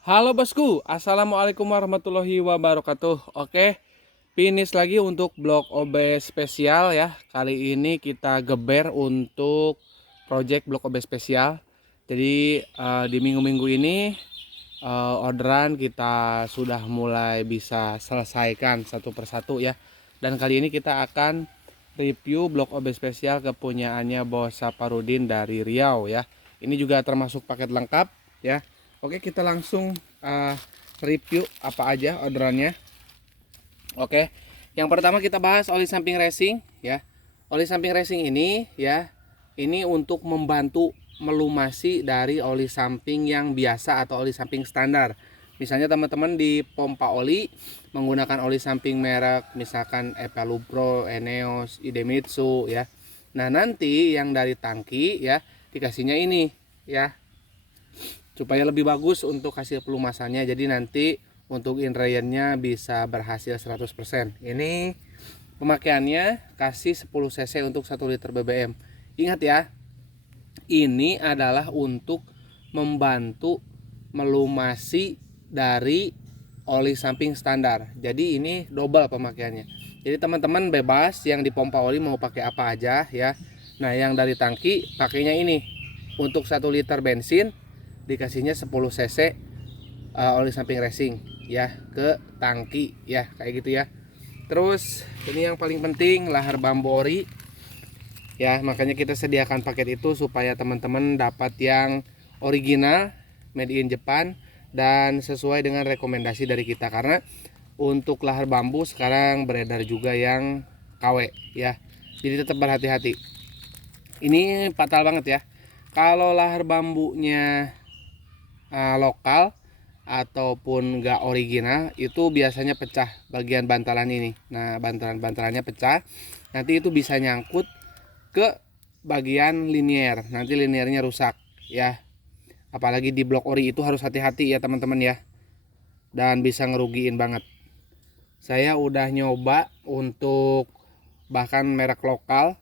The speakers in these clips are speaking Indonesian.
Halo bosku, assalamualaikum warahmatullahi wabarakatuh. Oke, finish lagi untuk blok OB spesial ya. Kali ini kita geber untuk project blok OB spesial. Jadi di minggu-minggu ini orderan kita sudah mulai bisa selesaikan satu persatu ya. Dan kali ini kita akan review blok OB spesial kepunyaannya Bos Saparudin dari Riau ya. Ini juga termasuk paket lengkap ya. Oke, kita langsung review apa aja orderannya. Oke, yang pertama kita bahas oli samping racing ya. Oli samping racing ini ya, ini untuk membantu melumasi dari oli samping yang biasa atau oli samping standar. Misalnya teman-teman di pompa oli menggunakan oli samping merek misalkan Evalupro, Eneos, Idemitsu ya. Nah, nanti yang dari tangki ya dikasihnya ini ya, supaya lebih bagus untuk hasil pelumasannya. Jadi nanti untuk inrayannya bisa berhasil 100%. Ini pemakaiannya kasih 10 cc untuk 1 liter BBM. Ingat ya, ini adalah untuk membantu melumasi dari oli samping standar. Jadi ini double pemakaiannya. Jadi teman-teman bebas yang di pompa oli mau pakai apa aja ya. Nah, yang dari tangki pakainya ini untuk 1 liter bensin dikasihnya 10 cc oli samping racing ya ke tangki ya, kayak gitu ya. Terus ini yang paling penting, lahar bambu ori ya, makanya kita sediakan paket itu supaya teman-teman dapat yang original made in Japan dan sesuai dengan rekomendasi dari kita. Karena untuk lahar bambu sekarang beredar juga yang KW ya, jadi tetap berhati-hati. Ini fatal banget ya kalau lahar bambunya lokal ataupun enggak original, itu biasanya pecah bagian bantalan ini. Nah, bantalannya pecah, nanti itu bisa nyangkut ke bagian linier, nanti liniernya rusak ya. Apalagi di blok ori itu harus hati-hati ya teman-teman ya, dan bisa ngerugiin banget. Saya udah nyoba untuk bahkan merek lokal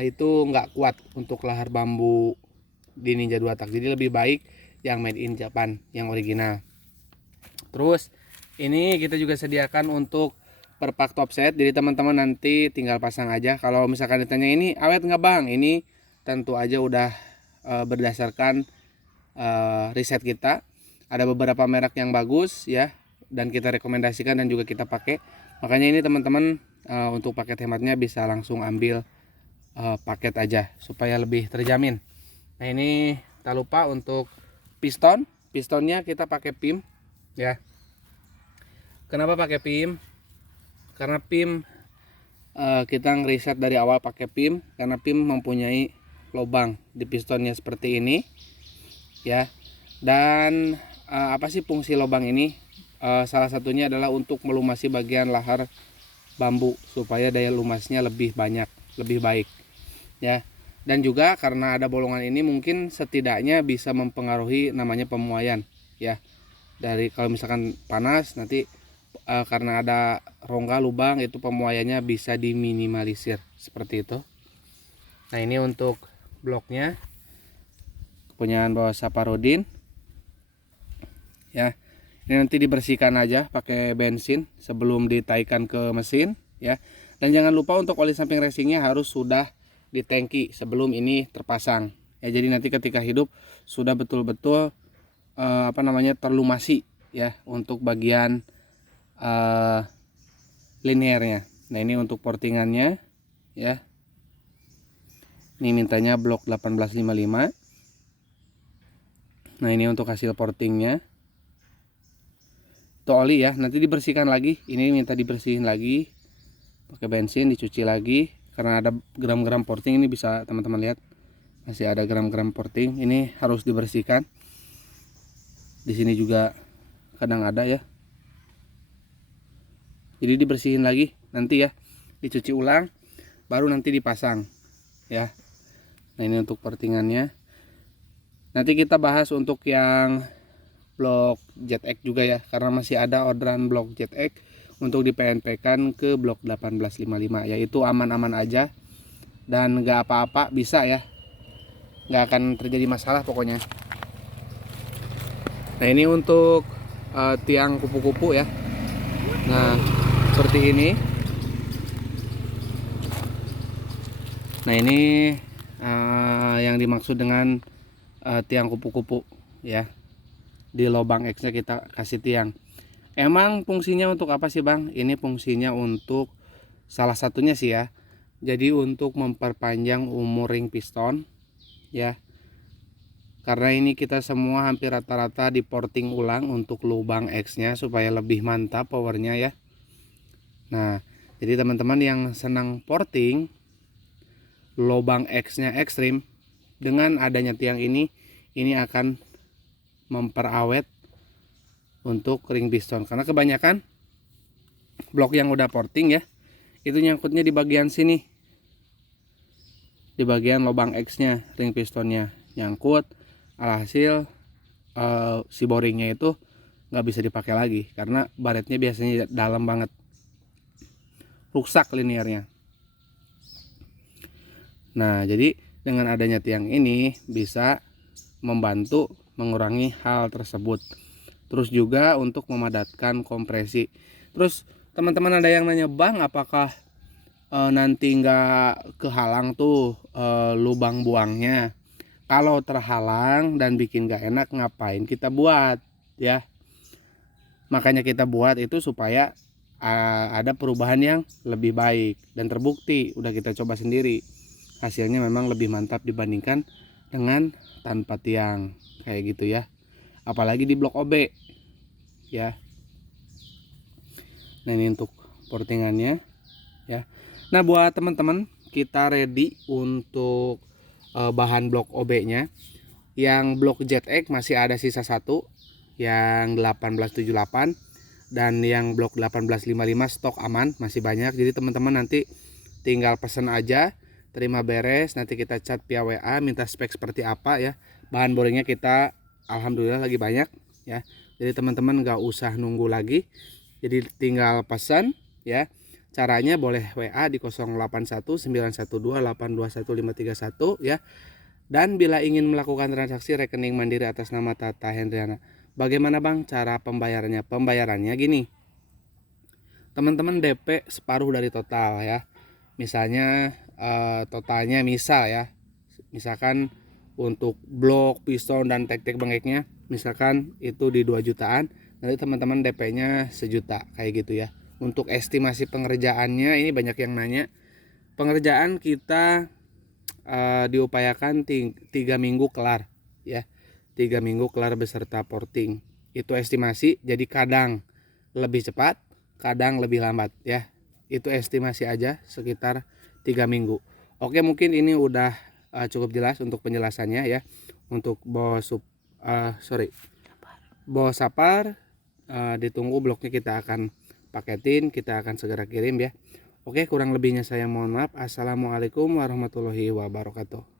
itu nggak kuat untuk lahar bambu di Ninja 2 tak, jadi lebih baik yang made in Japan, yang original. Terus ini kita juga sediakan untuk perpak top set, jadi teman-teman nanti tinggal pasang aja. Kalau misalkan ditanya ini awet nggak bang, ini tentu aja udah berdasarkan riset kita. Ada beberapa merek yang bagus ya, dan kita rekomendasikan dan juga kita pakai. Makanya ini teman-teman untuk paket hematnya bisa langsung ambil paket aja supaya lebih terjamin. Nah, ini tak lupa untuk pistonnya kita pakai PIM ya. Kenapa pakai PIM? Karena PIM kita ngeriset dari awal pakai PIM karena PIM mempunyai lubang di pistonnya seperti ini ya. Dan apa sih fungsi lubang ini? Salah satunya adalah untuk melumasi bagian lahar bambu supaya daya lumasnya lebih banyak, lebih baik ya. Dan juga karena ada bolongan ini mungkin setidaknya bisa mempengaruhi namanya pemuaian ya. Dari kalau misalkan panas nanti karena ada rongga lubang, itu pemuaiannya bisa diminimalisir seperti itu. Nah, ini untuk bloknya kepunyaan Bos Saparudin ya. Ini nanti dibersihkan aja pakai bensin sebelum ditaikan ke mesin ya. Dan jangan lupa untuk oli samping racingnya harus sudah di tangki sebelum ini terpasang ya. Jadi nanti ketika hidup sudah betul-betul terlumasi ya untuk bagian liniernya. Nah, ini untuk portingannya ya. Ini mintanya blok 1855. Nah, ini untuk hasil portingnya. Itu oli ya, nanti dibersihkan lagi. Ini minta dibersihin lagi pakai bensin, dicuci lagi karena ada gram-gram porting. Ini bisa teman-teman lihat masih ada gram-gram porting, ini harus dibersihkan. Di sini juga kadang ada ya, jadi dibersihin lagi nanti ya, dicuci ulang baru nanti dipasang ya. Nah, ini untuk portingannya. Nanti kita bahas untuk yang blok ZX juga ya, karena masih ada orderan blok ZX untuk di PNP kan ke blok 1855, yaitu aman-aman aja dan nggak apa-apa, bisa ya, nggak akan terjadi masalah pokoknya. Nah ini untuk tiang kupu-kupu ya. Nah seperti ini. Nah ini yang dimaksud dengan tiang kupu-kupu ya. Di lubang X nya kita kasih tiang. Emang fungsinya untuk apa sih Bang? Ini fungsinya untuk salah satunya sih ya. Jadi untuk memperpanjang umur ring piston ya. Karena ini kita semua hampir rata-rata di porting ulang untuk lubang X nya supaya lebih mantap powernya ya. Nah jadi teman-teman yang senang porting lubang X nya ekstrim, dengan adanya tiang ini akan memperawet untuk ring piston. Karena kebanyakan blok yang udah porting ya, itu nyangkutnya di bagian sini, di bagian lubang X nya ring pistonnya nyangkut. Alhasil si boringnya itu nggak bisa dipakai lagi karena baretnya biasanya dalam banget, rusak linearnya. Nah jadi dengan adanya tiang ini bisa membantu mengurangi hal tersebut. Terus juga untuk memadatkan kompresi. Terus teman-teman ada yang nanya, Bang apakah nanti nggak kehalang tuh lubang buangnya? Kalau terhalang dan bikin nggak enak ngapain kita buat ya? Makanya kita buat itu supaya ada perubahan yang lebih baik. Dan terbukti udah kita coba sendiri, hasilnya memang lebih mantap dibandingkan dengan tanpa tiang kayak gitu ya, apalagi di blok OB ya. Nah ini untuk portingannya ya. Nah buat teman-teman kita ready untuk bahan blok OB nya. Yang blok ZX masih ada sisa satu yang 1878, dan yang blok 1855 stok aman, masih banyak. Jadi teman-teman nanti tinggal pesan aja, terima beres, nanti kita chat via WA minta spek seperti apa ya. Bahan boringnya kita alhamdulillah lagi banyak ya. Jadi teman-teman nggak usah nunggu lagi. Jadi tinggal pesan ya. Caranya boleh WA di 081912821531 ya. Dan bila ingin melakukan transaksi rekening mandiri atas nama Tata Hendriana, bagaimana Bang cara pembayarannya? Pembayarannya gini, teman-teman DP separuh dari total ya. Misalnya totalnya misalkan untuk blok, piston dan tek-tek bengeknya misalkan itu di 2 jutaan, nanti teman-teman DP-nya 1 juta kayak gitu ya. Untuk estimasi pengerjaannya ini banyak yang nanya. Pengerjaan kita diupayakan 3 minggu kelar ya. 3 minggu kelar beserta porting. Itu estimasi, jadi kadang lebih cepat, kadang lebih lambat ya. Itu estimasi aja sekitar 3 minggu. Oke, mungkin ini udah cukup jelas untuk penjelasannya ya. Untuk bos Sapar, ditunggu bloknya, kita akan paketin, kita akan segera kirim ya. Oke, kurang lebihnya saya mohon maaf. Assalamualaikum warahmatullahi wabarakatuh.